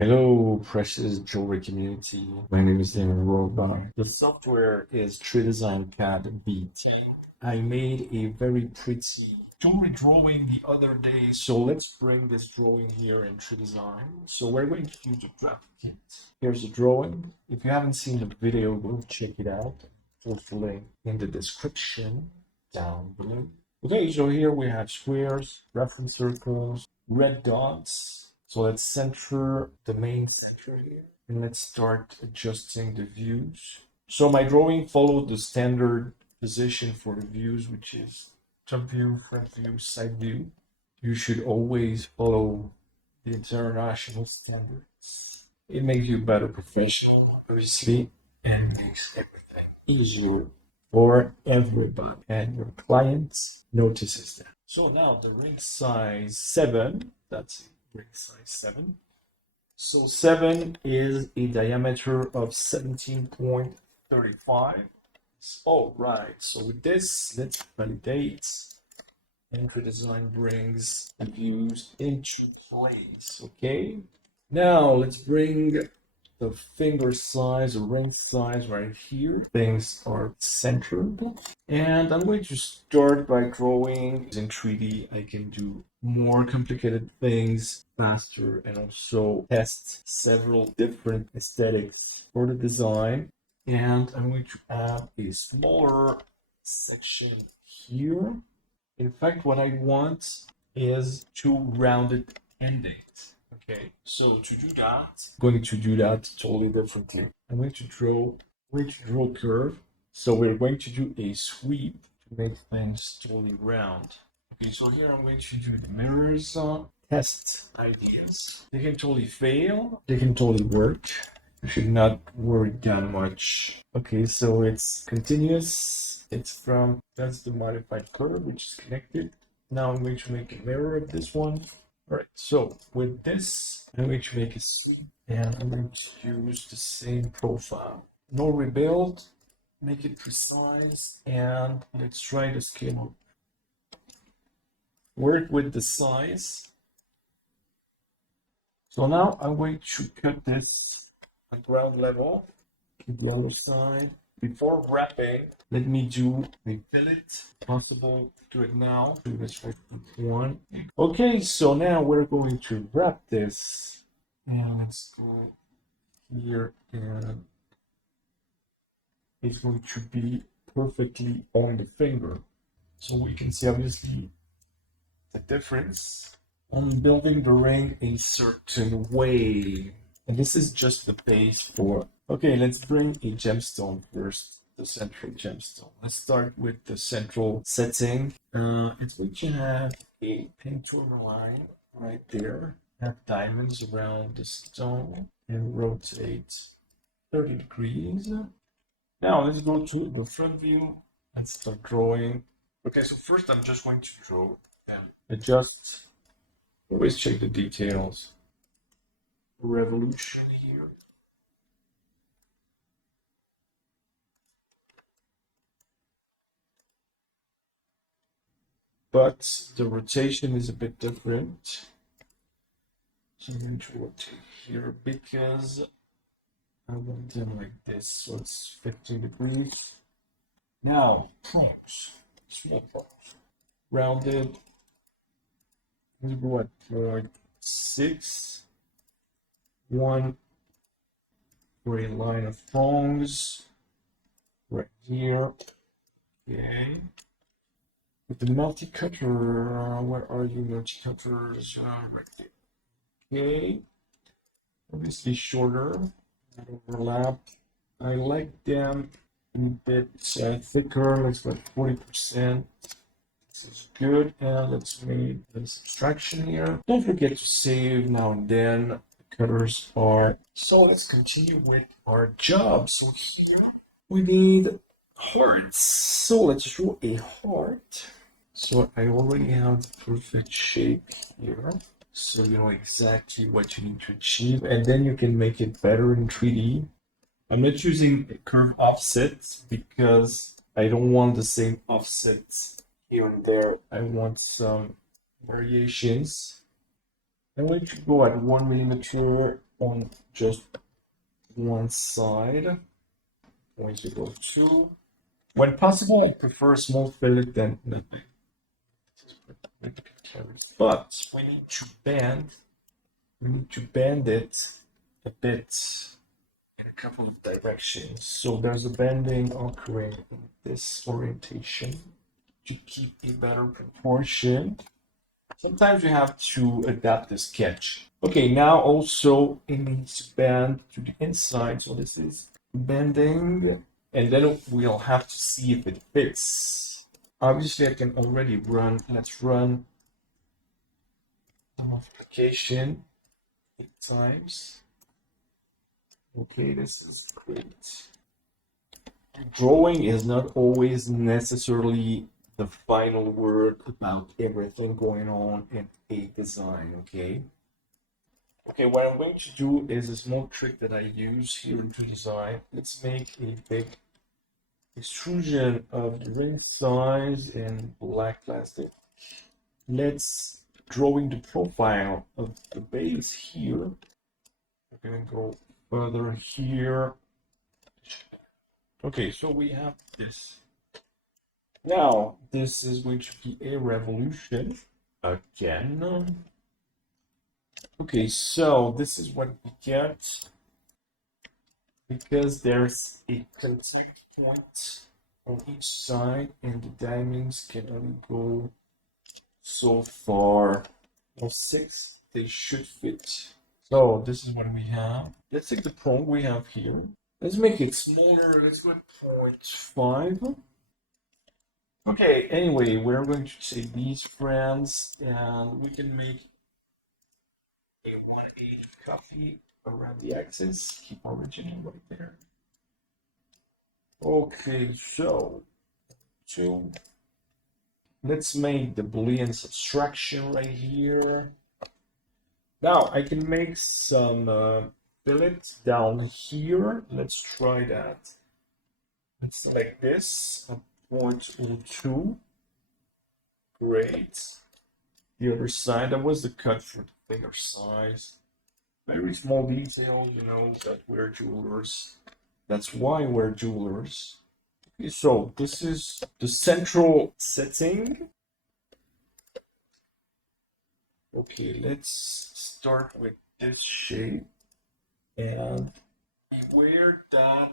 Hello, precious jewelry community. My name is Damien Rohrbach. The software is 3DESIGN CAD V10. I made a very pretty jewelry drawing the other day, so let's bring this drawing here in 3DESIGN. So we're going to use a draft kit. Here's the drawing. If you haven't seen the video, go check it out. There's the link in the description down below. Okay, so here we have squares, reference circles, red dots. So let's center the main center here and let's start adjusting the views. So my drawing followed the standard position for the views, which is top view, front view, side view. You should always follow the international standards. It makes you a better professional, obviously, and makes everything easier for everybody, and your clients notices that. So now the ring size 7, that's it. Ring size 7. So 7 is a diameter of 17.35. All right, so with this, let's validate. And the design brings the views into place, okay? Now let's bring the finger size, the ring size right here. Things are centered. And I'm going to start by drawing in 3D. I can do more complicated things faster and also test several different aesthetics for the design. And I'm going to add a smaller section here. In fact, what I want is two rounded endings. Okay, so to do that, I'm going to do that totally differently. I'm going to draw a curve. So we're going to do a sweep to make things totally round. Okay, so here I'm going to do the mirrors, test ideas. They can totally fail, they can totally work. You should not worry that much. Okay, so it's continuous. That's the modified curve, which is connected. Now I'm going to make a mirror of this one. All right, so with this, I'm going to make a sweep and I'm going to use the same profile. No rebuild, make it precise, and let's try to scale up. Work with the size. So now I'm going to cut this at ground level, keep the other side. Before wrapping, let me do a fillet. Possible, do it now. Do this with one. Okay, so now we're going to wrap this. And let's go here, and it's going to be perfectly on the finger. So we can see obviously the difference on building the ring a certain way. And this is just the base for. Okay, let's bring a gemstone first, the central gemstone. Let's start with the central setting. It's going to have a pink tourmaline right there. Have diamonds around the stone and rotate 30 degrees. Now let's go to the front view and start drawing. Okay, so first I'm just going to draw and adjust. Always check the details. Revolution here. But the rotation is a bit different. So I'm going to rotate here because I want them like this. So it's 15 degrees. Now, prongs, small prongs, rounded. We go at 6. 1 for a line of prongs right here. Okay. With the multi-cutter, where are you, multi-cutters? Right there. Okay. Obviously shorter. Overlap. I like them a bit thicker. Let's go at 40%. This is good. And let's make the subtraction here. Don't forget to save now and then. Cutters are. So let's continue with our job. So here we need hearts. So let's draw a heart. So I already have the perfect shape here. So you know exactly what you need to achieve, and then you can make it better in 3D. I'm not using a curve offset because I don't want the same offset here and there. I want some variations. I'm going to go at 1 millimeter on just one side. 0.02. When possible, I prefer a small fillet than nothing. But we need to bend it a bit in a couple of directions. So there's a bending occurring in this orientation to keep a better proportion. Sometimes you have to adapt the sketch. Okay, now also it needs to bend to the inside. So this is bending, and then we'll have to see if it fits. Obviously, I can already run. Let's run multiplication 8 times. Okay, this is great. Drawing is not always necessarily the final word about everything going on in a design, okay? Okay, what I'm going to do is a small trick that I use here in 3DESIGN. Let's make a big extrusion of the ring size in black plastic. Let's drawing the profile of the base here. We're gonna go further here. Okay, so we have this. Now, this is going to be a revolution again. Okay, so this is what we get because there's a contact point on each side and the diamonds can only go so far. Or 6, they should fit. So this is what we have. Let's take the prong we have here. Let's make it smaller. Let's go 0.5. Okay, anyway, we're going to take these friends and we can make a 180 copy around the axis. Keep original right there. Okay, so let's make the Boolean subtraction right here. Now I can make some fillets down here. Let's try that. Let's select this. 0.02. Great. The other side, that was the cut for the finger size. Very small detail, you know, that we're jewelers. That's why we're jewelers. Okay, so this is the central setting. Okay, let's start with this shape. And beware that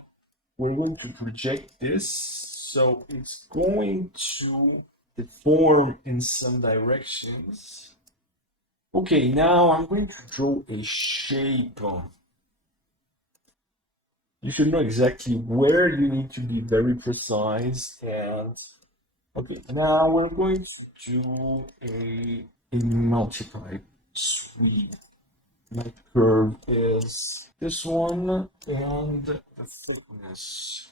we're going to project this, so it's going to deform in some directions. Okay, now I'm going to draw a shape. You should know exactly where you need to be very precise. And okay, now we're going to do a multiply sweep. My curve is this one, and the thickness.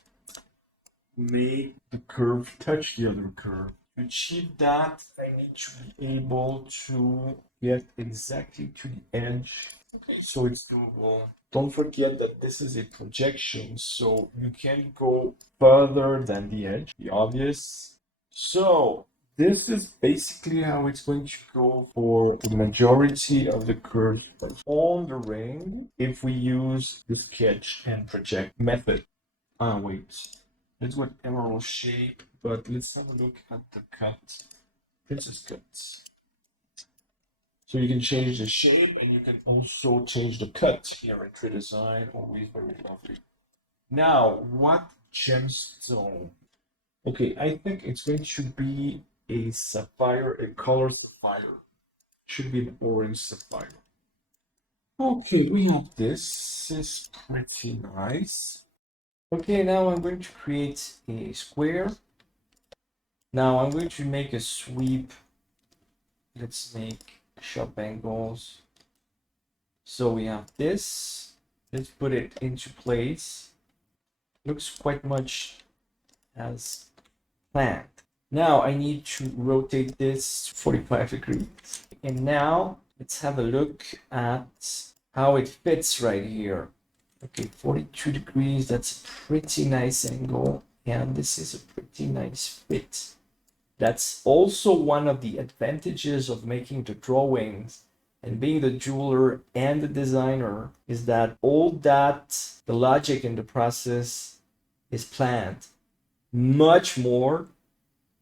Make the curve touch the other curve. To achieve that, I need to be able to get exactly to the edge. Okay, so it's doable. Don't forget that this is a projection, so you can't go further than the edge. The obvious. So this is basically how it's going to go for the majority of the curves on the ring if we use the sketch and project method. Wait. Let's go with emerald shape, but let's have a look at the cut. Princess cuts. So you can change the shape and you can also change the cut here in 3DESIGN. Always very lovely. Now, what gemstone? Okay, I think it's going to be a sapphire, a color sapphire. Should be an orange sapphire. Okay, we have this. This is pretty nice. Okay, now I'm going to create a square. Now I'm going to make a sweep. Let's make sharp angles. So we have this. Let's put it into place. Looks quite much as planned. Now I need to rotate this 45 degrees. And now let's have a look at how it fits right here. Okay, 42 degrees, that's a pretty nice angle, and this is a pretty nice fit. That's also one of the advantages of making the drawings, and being the jeweler and the designer is that all that the logic in the process is planned much more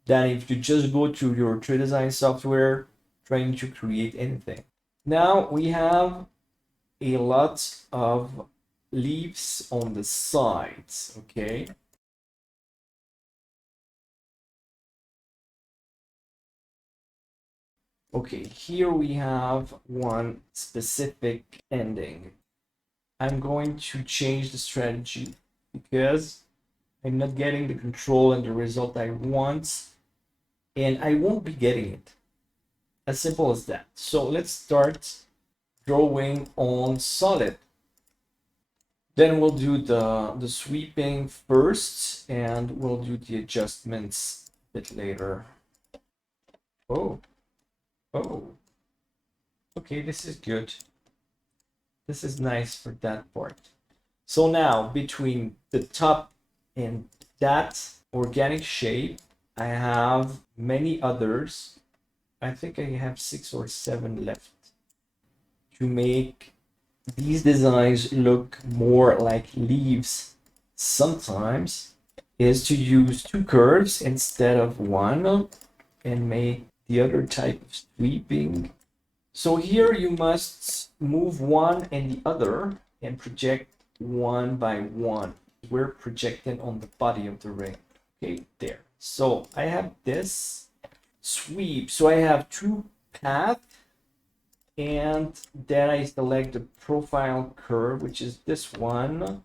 than if you just go to your 3DESIGN software trying to create anything. Now we have a lot of leaves on the sides, okay? Okay, here we have one specific ending. I'm going to change the strategy because I'm not getting the control and the result I want, and I won't be getting it. As simple as that. So let's start drawing on solid. Then we'll do the sweeping first, and we'll do the adjustments a bit later. Oh, oh. Okay, this is good. This is nice for that part. So now, between the top and that organic shape, I have many others. I think I have 6 or 7 left to make these designs look more like leaves. Sometimes is to use 2 curves instead of 1 and make the other type of sweeping. So here you must move one and the other and project one by one. We're projecting on the body of the ring. Okay, there. So I have this sweep. So I have 2 paths, and then I select the profile curve, which is this one,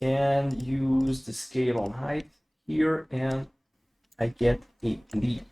and use the scale on height here, and I get a leaf.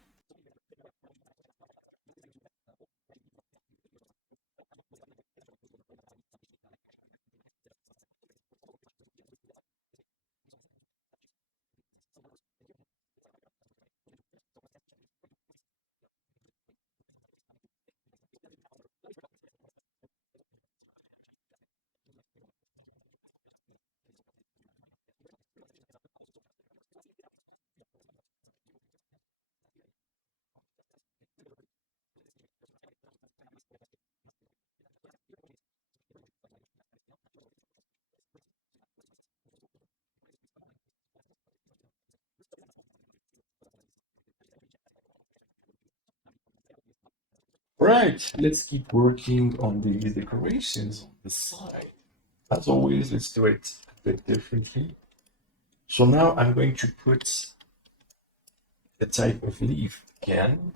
Right, let's keep working on these decorations on the side. As always, let's do it a bit differently. So now I'm going to put a type of leaf again.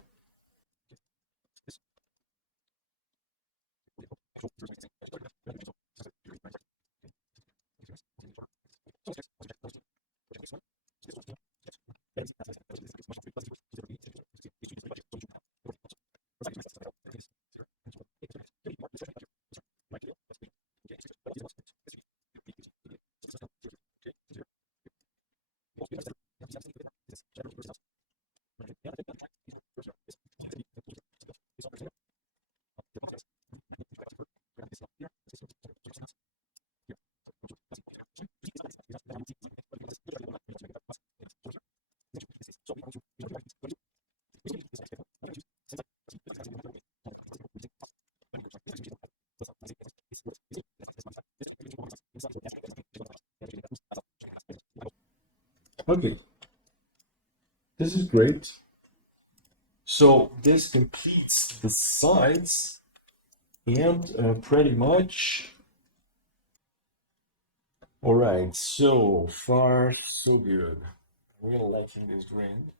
Okay, this is great. So this completes the sides, and pretty much. All right, so far so good. I'm gonna lighten this ring.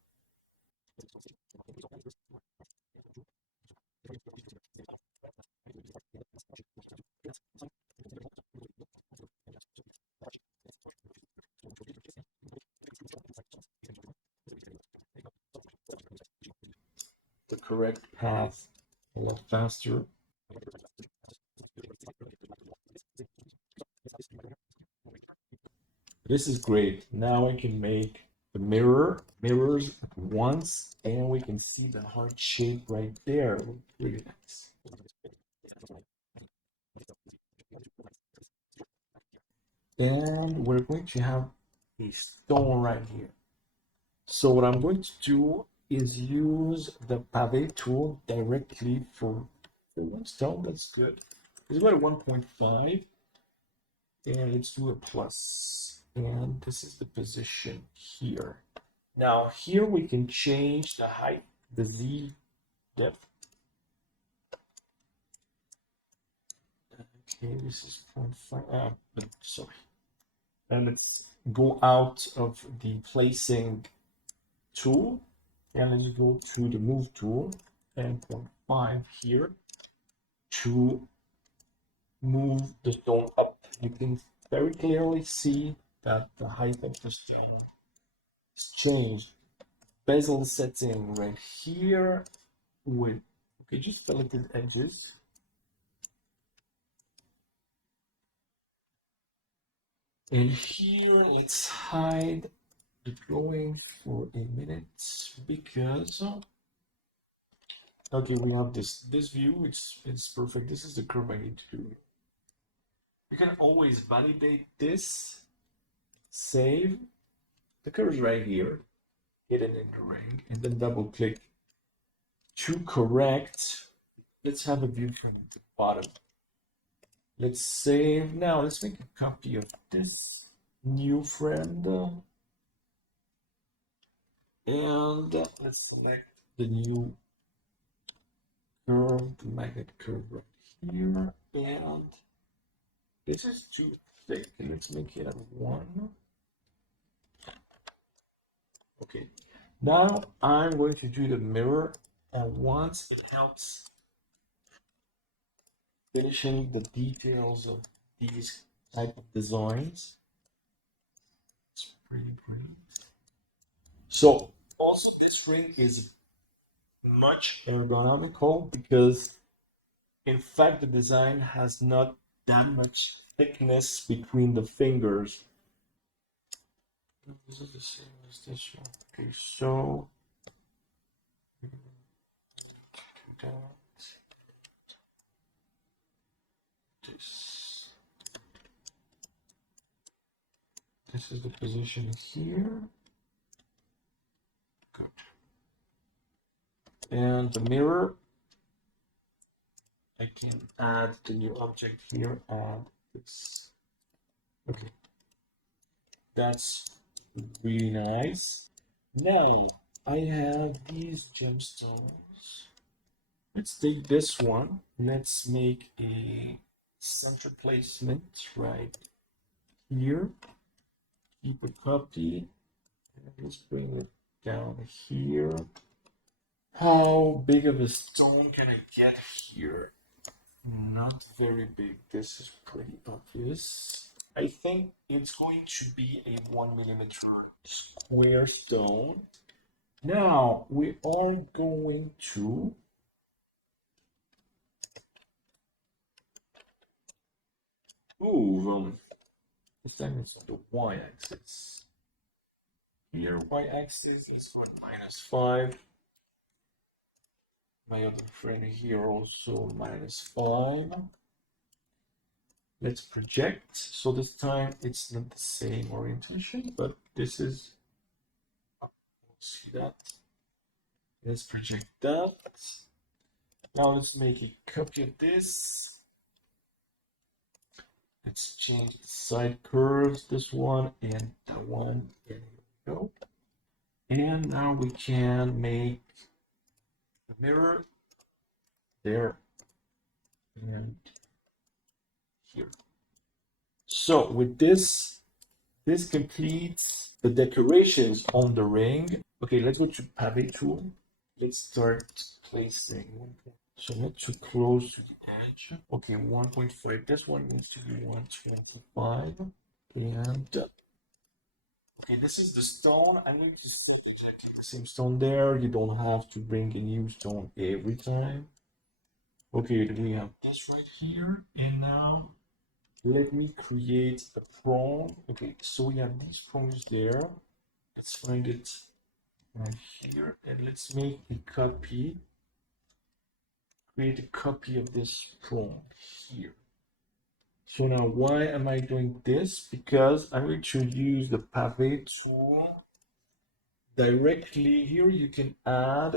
The correct path a lot faster. This is great. Now I can make the mirrors at once, and we can see the heart shape right there. Really nice. And we're going to have a stone right here. So what I'm going to do is use the pave tool directly for one stone, that's good. It's about a 1.5. And let's do a plus. And this is the position here. Now here we can change the height, the Z depth. Okay, this is 0.5. Sorry. And let's go out of the placing tool and let's go to the move tool, 10.5 here, to move the stone up. You can very clearly see that the height of the stone is changed. Bezel setting right here with, okay, just selected edges. And here, let's hide the drawing for a minute because okay, we have this view. It's perfect. This is the curve I need to do. You can always validate this, save. The curve is right here, hidden in the ring, and then double click to correct. Let's have a view from the bottom. Let's save. Now let's make a copy of this new friend. And let's select the new curve, the magnet curve right here. And this is too thick. Let's make it at 1. Okay. Now I'm going to do the mirror, and once it helps finishing the details of these type of designs. It's pretty. So also this ring is much ergonomical because in fact the design has not that much thickness between the fingers. This is the same as this one. Okay, so do that. This is the position here. Good. And the mirror, I can add the new object here, add this. Okay. That's really nice. Now I have these gemstones. Let's take this one. Let's make a center placement right here. Keep a copy. And let's bring it down here. How big of a stone can I get here? Not very big. This is pretty obvious. I think it's going to be a 1mm square stone. Now we are going to move this time it's on the y-axis. Here y-axis is going -5. My other friend here also -5. Let's project. So this time it's not the same orientation, but this is, see that? Let's project that. Now let's make a copy of this. Let's change the side curves, this one and that one. There we go. And now we can make the mirror there and here. So with this completes the decorations on the ring. Okay, let's go to pave tool. Let's start placing. So not too close to the edge. Okay, 1.5. This one needs to be 125. And okay, this is the stone. I'm going to set exactly the same stone there. You don't have to bring a new stone every time. Okay, we have this right here. And now let me create a prong. Okay, so we have these prongs there. Let's find it right here. And let's make a copy. Create a copy of this prong here. So now why am I doing this? Because I'm going to use the pave tool directly here. You can add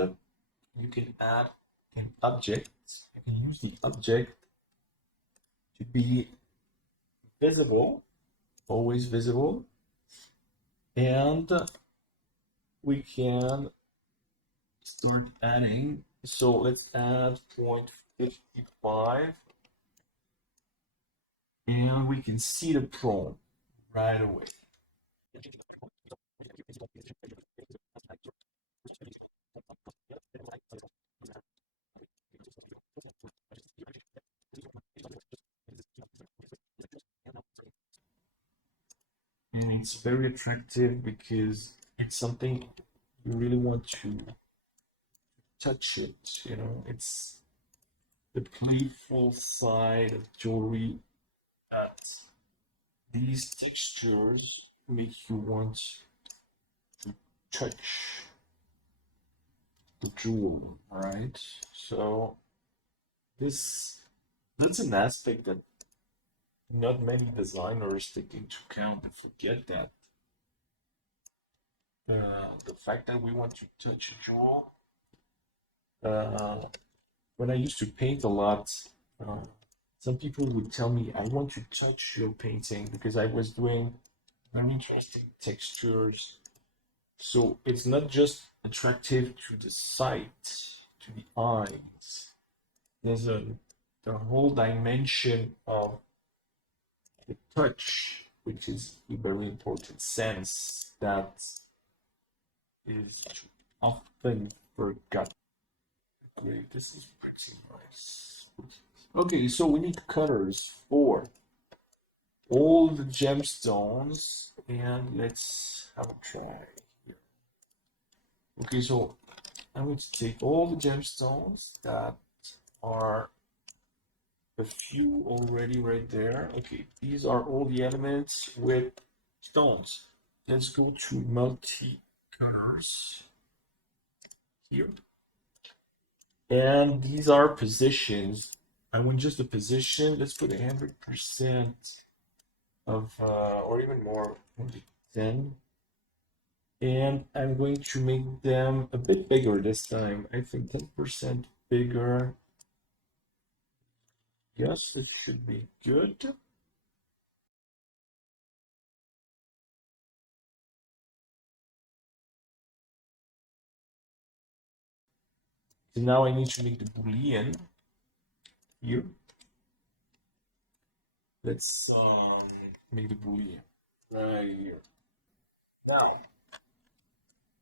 an object. I can use the object to be visible, always visible, and we can start adding. So let's add 0.55, and we can see the prone right away. And it's very attractive because it's something you really want to touch it, you know, it's the playful side of jewelry that these textures make you want to touch the jewel, right? So that's an aspect that not many designers take into account and forget that. The fact that we want to touch a jewel. When I used to paint a lot, uh, some people would tell me, I want to touch your painting because I was doing very interesting textures. So it's not just attractive to the sight, to the eyes. There's a whole dimension of the touch, which is a very important sense that is often forgotten. Great, this is pretty nice. Okay, so we need cutters for all the gemstones, and let's have a try here. Okay, so I'm going to take all the gemstones that are a few already right there. Okay, these are all the elements with stones. Let's go to multi-cutters here. And these are positions. I want just a position. Let's put 100% of, or even more, 110. And I'm going to make them a bit bigger this time. I think 10% bigger. Yes, it should be good. So now I need to make the boolean here. Let's make the boolean right here.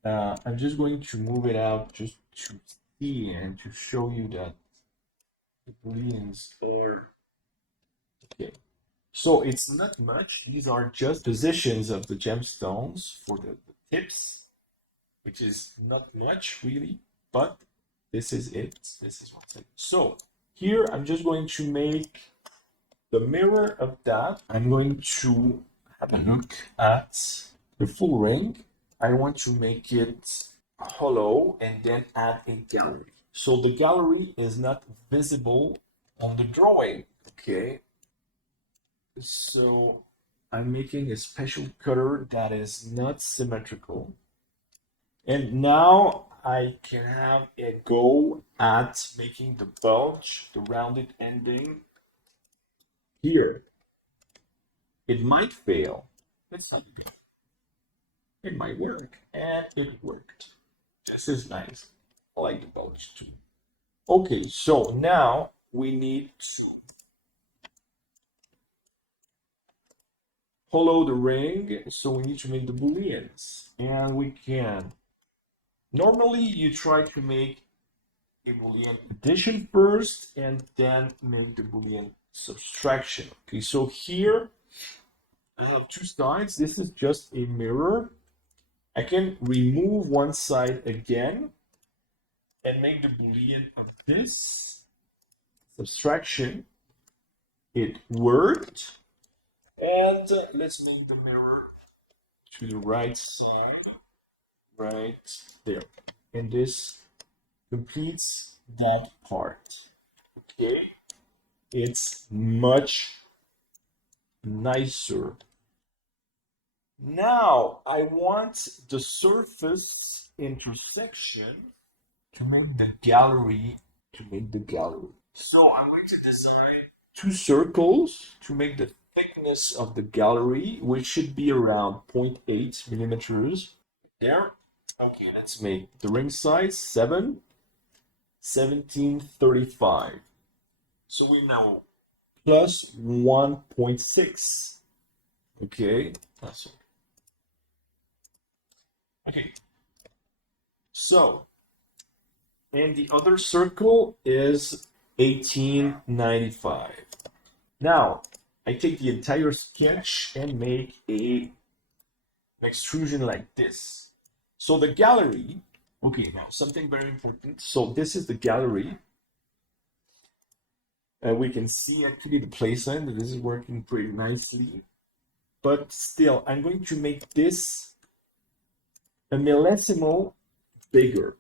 Now, I'm just going to move it out just to see and to show you that the booleans are okay. So it's not much. These are just positions of the gemstones for the tips, which is not much really, but this is it. This is what's it. So here I'm just going to make the mirror of that. I'm going to have a look at the full ring. I want to make it hollow and then add a gallery. So the gallery is not visible on the drawing, okay? So I'm making a special cutter that is not symmetrical. And now I can have a go at making the bulge, the rounded ending here. It might fail. Let's see. It might work, and it worked. This is nice. I like the bulge too. Okay, so now we need to hollow the ring, so we need to make the booleans, and we can. Normally, you try to make a boolean addition first, and then make the boolean subtraction. Okay, so here I have two sides. This is just a mirror. I can remove one side again and make the boolean of this subtraction. It worked. And let's make the mirror to the right side, right there. And this completes that part. Okay, it's much nicer. Now I want the surface intersection to make the gallery. So I'm going to design two circles to make the thickness of the gallery, which should be around 0.8 millimeters. There. Okay, let's make the ring size 1735. So we now plus 1.6. Okay, that's all. Okay, so, and the other circle is 1895. Now, I take the entire sketch and make an extrusion like this. So the gallery, okay, now something very important. So this is the gallery. We can see actually the placement. This is working pretty nicely. But still, I'm going to make this a millesimo bigger.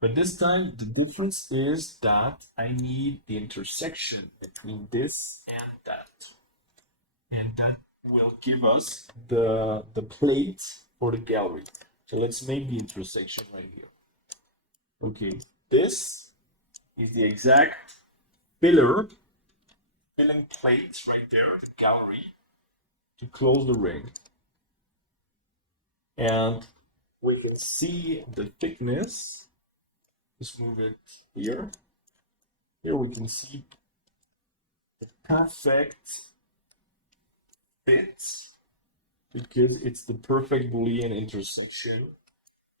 But this time, the difference is that I need the intersection between this and that. And that will give us the plate for the gallery. So let's make the intersection right here. Okay, this is the exact filling plate right there, the gallery, to close the ring. And we can see the thickness. Let's move it here. Here we can see the perfect fit because it's the perfect Boolean intersection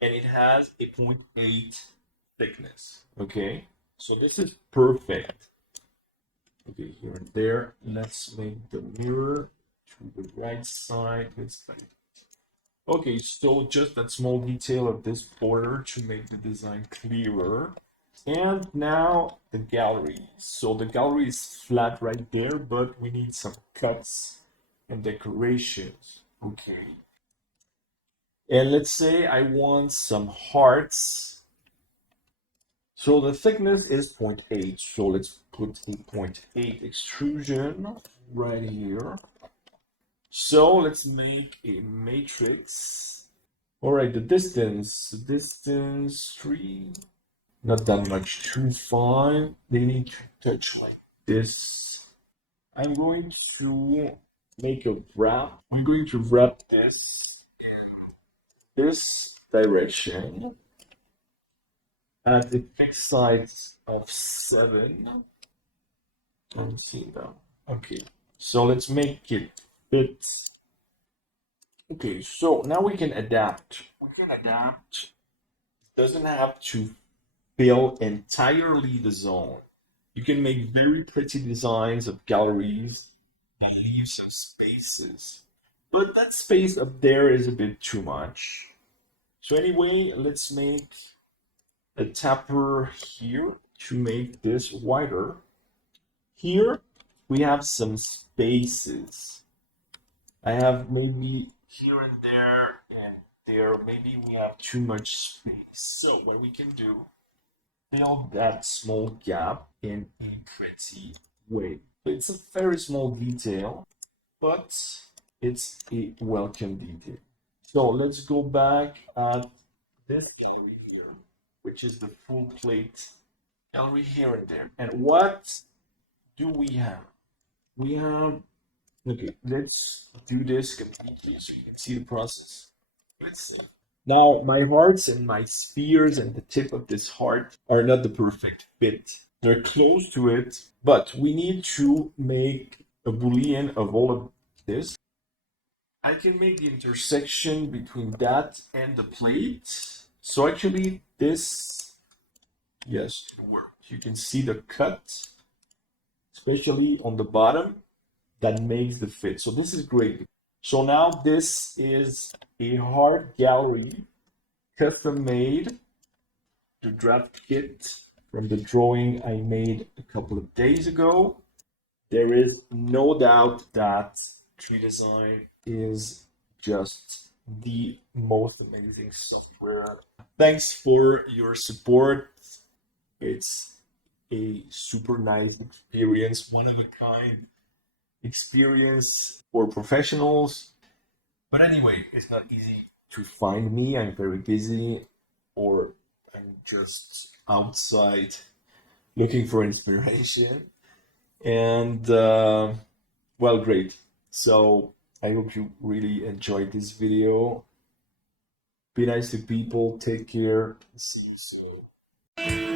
and it has a 0.8 thickness. Okay, so this is perfect. Okay, here and there. Let's make the mirror to the right side. Okay, so just that small detail of this border to make the design clearer. And now the gallery. So the gallery is flat right there, but we need some cuts and decorations. Okay. And let's say I want some hearts. So the thickness is 0.8. So let's put a 0.8 extrusion right here. So let's make a matrix. All right, the distance 3, not that much, 2.5. They need to touch like this. I'm going to make a wrap. I'm going to wrap this in this direction at a fixed size of 7. Let me see now. Okay, so let's make it fit. Okay, so now we can adapt. It doesn't have to fill entirely the zone. You can make very pretty designs of galleries that leave some spaces. But that space up there is a bit too much. So anyway, let's make a tapper here to make this wider. Here we have some spaces. I have maybe here and there, maybe we have too much space. So what we can do, fill that small gap in a pretty way. It's a very small detail, but it's a welcome detail. So let's go back at this gallery here, which is the full plate gallery here and there. And what do we have? We have, okay, let's do this completely so you can see the process. Let's see. Now, my hearts and my spheres and the tip of this heart are not the perfect fit. They're close to it, but we need to make a Boolean of all of this. I can make the intersection between that and the plate. So actually this, yes, it works. You can see the cut, especially on the bottom, that makes the fit. So this is great. So now this is a heart gallery, custom made, the draft kit from the drawing I made a couple of days ago. There is no doubt that 3DESIGN is just the most amazing software. Thanks for your support. It's a super nice experience, one of a kind experience for professionals. But anyway, it's not easy to find me. I'm very busy, or I'm just outside looking for inspiration. And well, great. So I hope you really enjoyed this video. Be nice to people. Take care. See you soon.